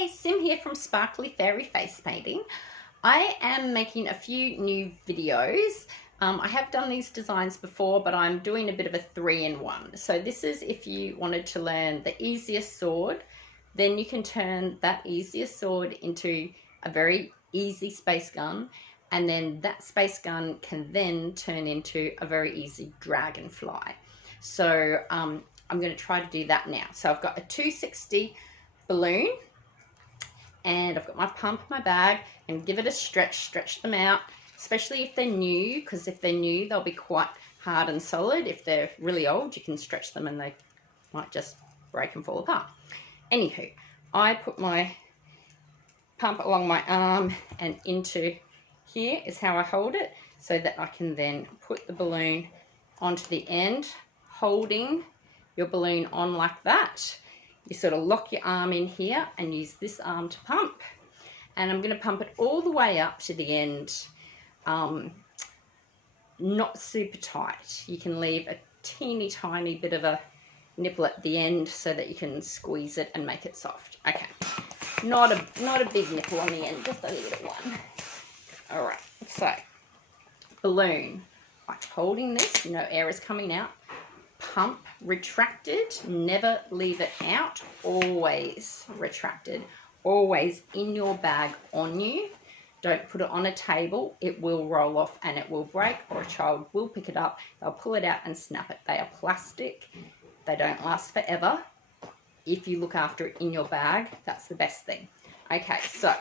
Hi, Sim here from Sparkly Fairy Face Painting. I am making a few new videos. I have done these designs before, but I'm doing a bit of a 3-in-1. So this is if you wanted to learn the easiest sword, then you can turn that easiest sword into a very easy space gun, and then that space gun can then turn into a very easy dragonfly. So I'm going to try to do that now. So I've got a 260 balloon, and I've got my pump, my bag, and give it a stretch them out, especially if they're new, because if they're new, they'll be quite hard and solid. If they're really old, you can stretch them and they might just break and fall apart. Anywho, I put my pump along my arm and into here is how I hold it, so that I can then put the balloon onto the end, holding your balloon on like that. You sort of lock your arm in here and use this arm to pump. And I'm going to pump it all the way up to the end, not super tight. You can leave a teeny tiny bit of a nipple at the end so that you can squeeze it and make it soft. Okay, not a big nipple on the end, just a little one. All right, so balloon, like holding this, no air is coming out. Pump, retracted, never leave it out, always retracted, always in your bag on you. Don't put it on a table, it will roll off and it will break, or a child will pick it up, they'll pull it out and snap it. They are plastic, they don't last forever. If you look after it in your bag, that's the best thing. Okay, so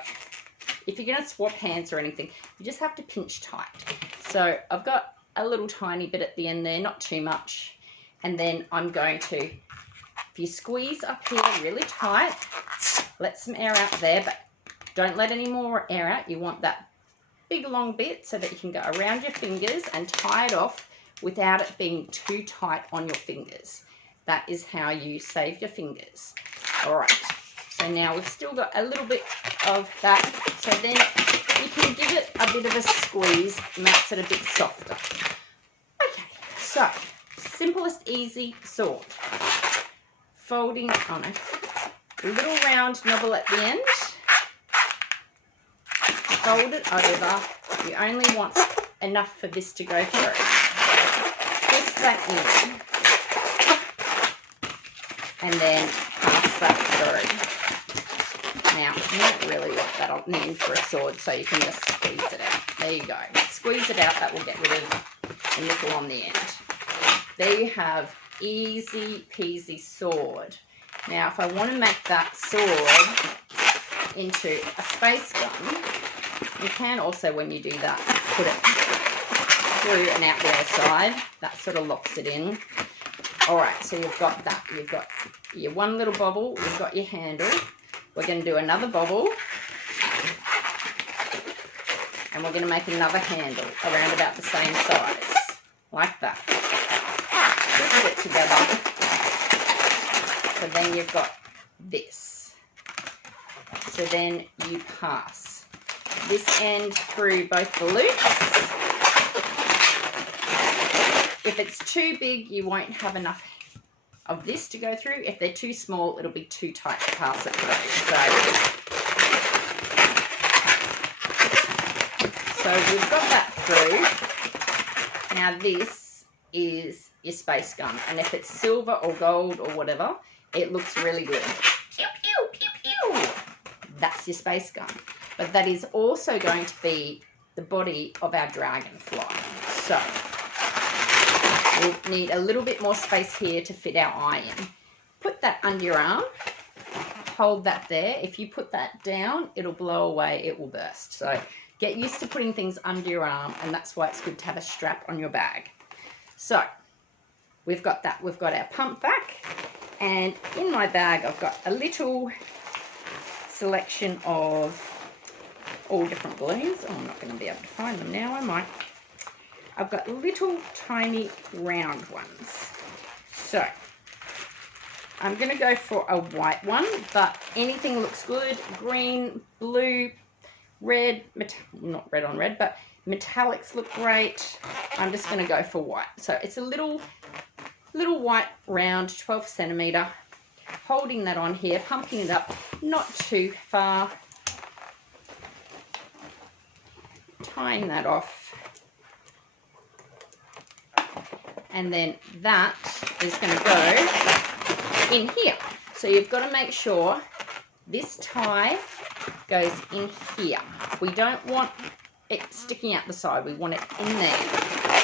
if you're going to swap hands or anything, you just have to pinch tight. So I've got a little tiny bit at the end there, not too much. And then I'm going to, if you squeeze up here really tight, let some air out there, but don't let any more air out. You want that big long bit so that you can go around your fingers and tie it off without it being too tight on your fingers. That is how you save your fingers. All right, so now we've still got a little bit of that. So then you can give it a bit of a squeeze, makes it a bit softer. Okay, so simplest easy sword. Folding on a little round knobble at the end. Fold it over. You only want enough for this to go through. Twist that in. And then pass that through. Now, you don't really want that on the end for a sword, so you can just squeeze it out. There you go. Squeeze it out, that will get rid of the nipple on the end. There you have easy peasy sword. Now, if I want to make that sword into a space gun, you can also, when you do that, put it through and out the other side. That sort of locks it in. All right, so you've got that. You've got your one little bobble. You've got your handle. We're going to do another bobble. And we're going to make another handle around about the same size, like that. Twist it together. So then you've got this. So then you pass this end through both the loops. If it's too big, you won't have enough of this to go through. If they're too small, it'll be too tight to pass it through. So we've got that through. Now this is your space gun, and if it's silver or gold or whatever, it looks really good. Pew, pew, pew, pew. That's your space gun. But that is also going to be the body of our dragonfly. So we'll need a little bit more space here to fit our eye in. Put that under your arm. Hold that there. If you put that down, it'll blow away. It will burst. So get used to putting things under your arm, and that's why it's good to have a strap on your bag. So we've got that. We've got our pump back. And in my bag, I've got a little selection of all different balloons. Oh, I'm not going to be able to find them now, am I? I've got little tiny round ones. So I'm going to go for a white one, but anything looks good. Green, blue, red, not red on red, but metallics look great. I'm just going to go for white. So it's a little white round, 12 centimeter. holding that on here, pumping it up, not too far, tying that off, and then that is going to go in here. So you've got to make sure this tie goes in here. We don't want it sticking out the side, we want it in there.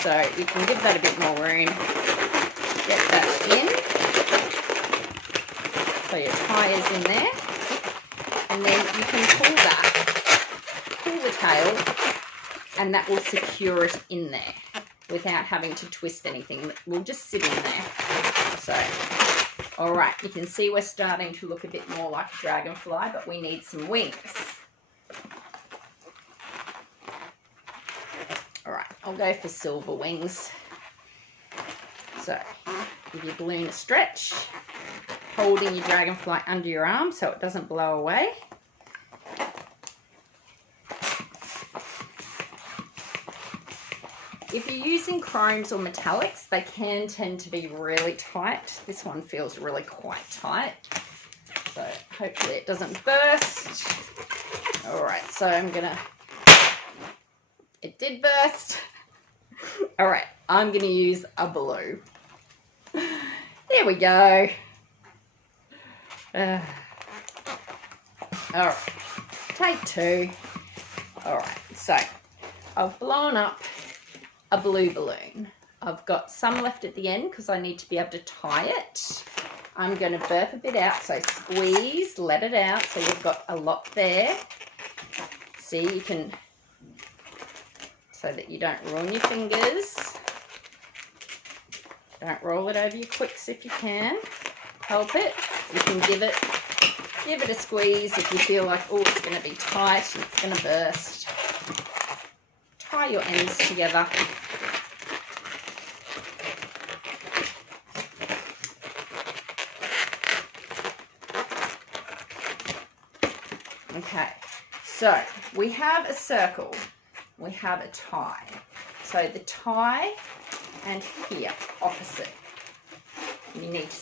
So you can give that a bit more room, get that in, so your tie is in there, and then you can pull the tail, and that will secure it in there without having to twist anything. It will just sit in there. So, all right, you can see we're starting to look a bit more like a dragonfly, but we need some wings. All right, I'll go for silver wings. So, give your balloon a stretch, holding your dragonfly under your arm so it doesn't blow away. If you're using chromes or metallics, they can tend to be really tight. This one feels really quite tight. So hopefully it doesn't burst. All right, so I'm gonna, it did burst. All right, I'm gonna use a blue. There we go. All right, take two. All right, so I've blown up a blue balloon. I've got some left at the end because I need to be able to tie it. I'm going to burp a bit out, so squeeze, let it out, so you've got a lot there. See, you can, so that you don't ruin your fingers. Don't roll it over your quicks if you can. Help it. You can give it a squeeze if you feel like, oh, it's going to be tight and it's going to burst. Tie your ends together. Okay, so we have a circle, we have a tie. So the tie and here, opposite. You need to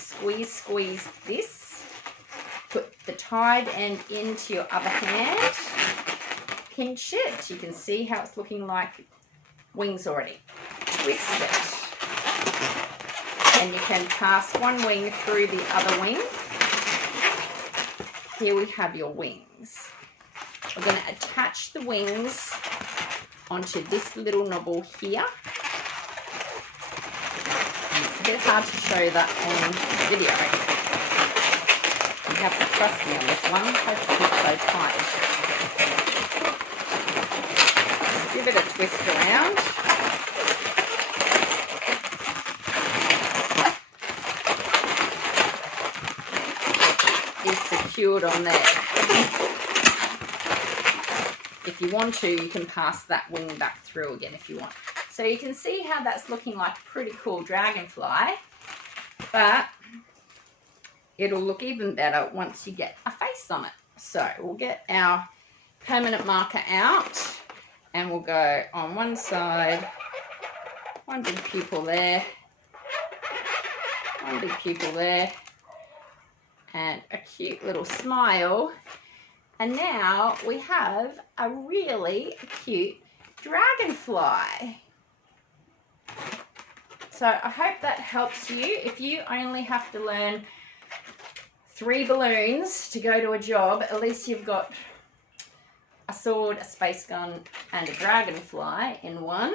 squeeze this. Put the tied end into your other hand. Pinch it. You can see how it's looking like wings already. Twist it. And you can pass one wing through the other wing. Here we have your wings. We're going to attach the wings onto this little knobble here. And it's a bit hard to show that on video. You have to trust me on this one. Hopefully it's so tight. Give it a twist around. Is secured on there. If you want to, you can pass that wing back through again if you want. So you can see how that's looking like a pretty cool dragonfly, but it'll look even better once you get a face on it. So we'll get our permanent marker out and we'll go on one side, one big pupil there, one big pupil there, and a cute little smile. And now we have a really cute dragonfly. So I hope that helps you. If you only have to learn 3 balloons to go to a job, at least you've got a sword, a space gun, and a dragonfly in one.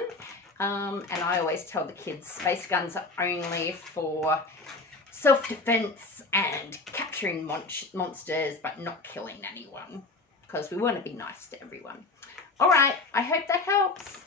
And I always tell the kids space guns are only for self-defense and capturing monsters, but not killing anyone, because we want to be nice to everyone. All right, I hope that helps.